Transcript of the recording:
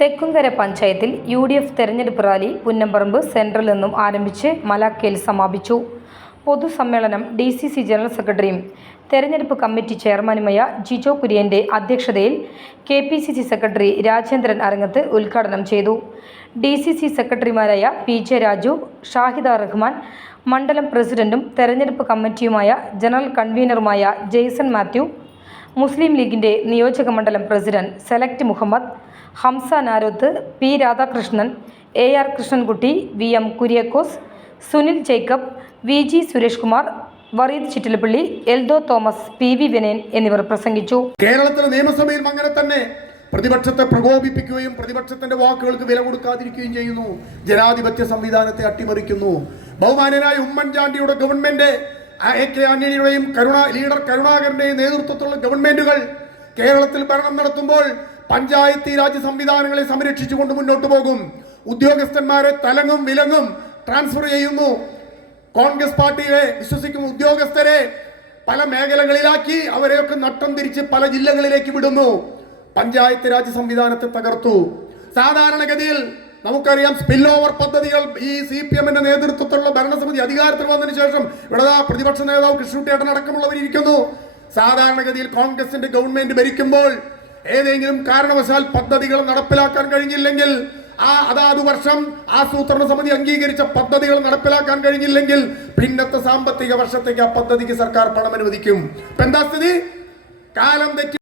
തെക്കുംകര പഞ്ചായത്തിൽ UDF തെരഞ്ഞെടുപ്പ് rally Punnamparambu central നിന്നും ആരംഭിച്ച് മലാക്കയിൽ സമാപിച്ചു. പൊതുസമ്മേളനം DCC ജനറൽ സെക്രട്ടറിയും തെരഞ്ഞെടുപ്പ് കമ്മിറ്റി ചെയർമാനുമായ ജിജോ കുര്യന്റെ അധ്യക്ഷതയിൽ KPCC സെക്രട്ടറി രാജേന്ദ്രൻ അരങ്ങത്ത് ഉദ്ഘാടനം ചെയ്തു. DCC സെക്രട്ടറിമാരായ PJ രാജു, ഷാഹിദ റഹ്മാൻ, മണ്ഡലം പ്രസിഡന്റും തെരഞ്ഞെടുപ്പ് കമ്മിറ്റിയുമായ ജനറൽ കൺവീനറുമായ ജെയ്സൺ മാത്യു, മുസ്ലിം ലീഗിന്റെ നിയോജക മണ്ഡലം പ്രസിഡന്റ് സെലക്ട് Muhammad, Hamza Naroth, P Radhakrishnan, AR Krishnankutty, VM Kuriakose, Sunil Jacob, VG Suresh Kumar, Vareed Chittilappilly, Eldho Thomas, PV Vinayan എന്നിവർ പ്രസംഗിച്ചു. കേരളത്തിലെ നിയമസഭയിൽ അങ്ങനെ തന്നെ പ്രതിപക്ഷത്തെ പ്രകോപിപ്പിക്കുകയും പ്രതിപക്ഷത്തിന്റെ വാക്കുകൾക്ക് വില കൊടുക്കാതിരിക്കുകയും ചെയ്യുന്നു. ജനാധിപത്യ സംവിധാനത്തെ അട്ടിമറിക്കുന്നു. ബഹുമാനനായ ഉമ്മൻചാണ്ടിയുടെ ഗവൺമെന്റ്, AK ആന്റണിയുടെയും ലീഡർ കരുണാകരന്റെയും നേതൃത്വത്തിലുള്ള ഗവൺമെന്റുകൾ കേരളത്തിൽ ഭരണം നടത്തുമ്പോൾ പഞ്ചായത്തി രാജ് സംവിധാനങ്ങളെ സംരക്ഷിച്ചുകൊണ്ട് മുന്നോട്ട് പോകും. ഉദ്യോഗസ്ഥന്മാരെ തലങ്ങും വിലങ്ങും ട്രാൻസ്ഫർ ചെയ്യുന്നു. കോൺഗ്രസ് പാർട്ടിയെ വിശ്വസിക്കുന്ന ഉദ്യോഗസ്ഥരെ പല മേഖലകളിലാക്കി അവരെയൊക്കെ നട്ടം തിരിച്ച് പല ജില്ലകളിലേക്ക് വിടുന്നു. പഞ്ചായത്ത് രാജ് സംവിധാനത്തെ തകർത്തു. സാധാരണഗതിയിൽ നമുക്കറിയാം, സ്പിൽ ഓവർ പദ്ധതികൾ ഈ CPM-ന്റെ നേതൃത്വത്തിലുള്ള ഭരണസമിതി അധികാരത്തിൽ വന്നതിന് ശേഷം ഇവിടെ പ്രതിപക്ഷ നേതാവ് കൃഷ്ണുട്ടേട്ടൻ അടക്കമുള്ളവരിയ്ക്കുന്നു. സാധാരണഗതിയിൽ കോൺഗ്രസിന്റെ ഗവൺമെന്റ് ഭരിക്കുമ്പോൾ ഏതെങ്കിലും കാരണവശാൽ പദ്ധതികൾ നടപ്പിലാക്കാൻ കഴിഞ്ഞില്ലെങ്കിൽ, അതാത് വർഷം ആസൂത്രണ സമിതി അംഗീകരിച്ച പദ്ധതികൾ നടപ്പിലാക്കാൻ കഴിഞ്ഞില്ലെങ്കിൽ പിന്നത്തെ സാമ്പത്തിക വർഷത്തേക്ക് ആ പദ്ധതിക്ക് സർക്കാർ പണം അനുവദിക്കും. എന്താ സ്ഥിതി? കാലം തെറ്റി